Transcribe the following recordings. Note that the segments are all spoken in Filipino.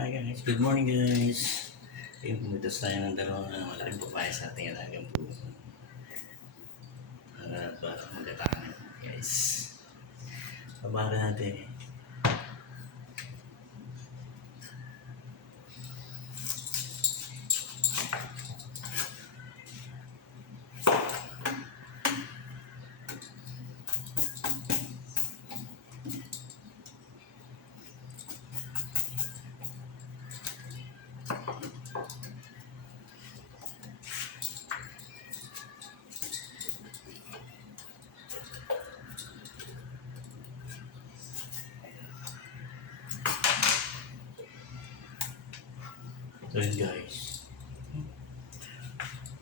Hi guys, good morning guys. Ayun, pumitas tayo ng dalawang malaking papaya sa ating alagang puso. Para magkakaroon guys. Pabara natin eh. So yun guys.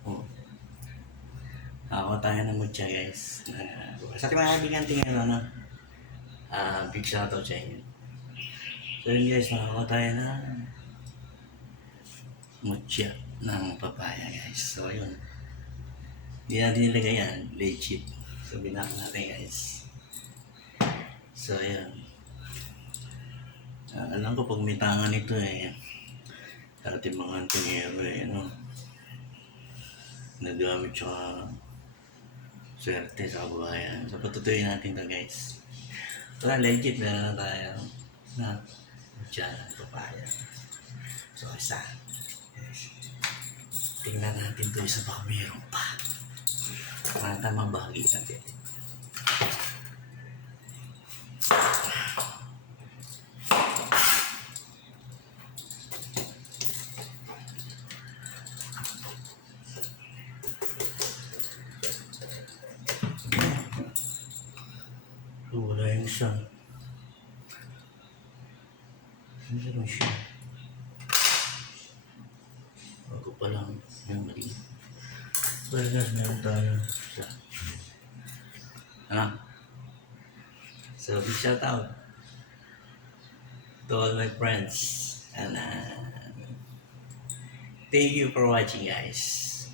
Oh. Ako tayo ng mutya guys. Sa ating mga kaibigan tingin big shoutout sa inyo. So yun guys, makakawa tayo ng mutya ng papaya guys. So yun. Hindi natin nilagay yan, legit. So binak natin guys. So yun. Alam ko pag may tangan ito eh. Ating mga tingero eh, no? Nagamit siya swerte sa kabuhayan. So patutuyin natin to guys. Wala, legit na tayo na dyan ang papaya. So isa. Yes. Tingnan natin to isa baka meron pa. Para tamang bahagi natin. Wala yung isa. Ano siya? Bago pa lang. Yung mali. Well guys, meron tayo isa. So big shout out to all my friends. And thank you for watching guys.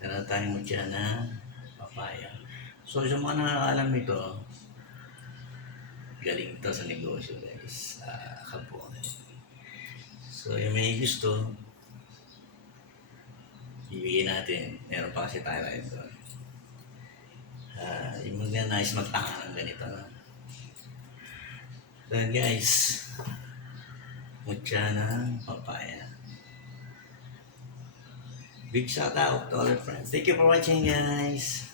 Meron tayong mutya na papaya. So sa mga nakakaalam nito, galing to sa negosyo guys. Kapon. So yung may gusto, ibigay natin. Meron pa kasi tayo ito. Yung mga nice magtaka ng ganito. No? So guys, mutya ng papaya. Big shout out to all our friends. Thank you for watching guys.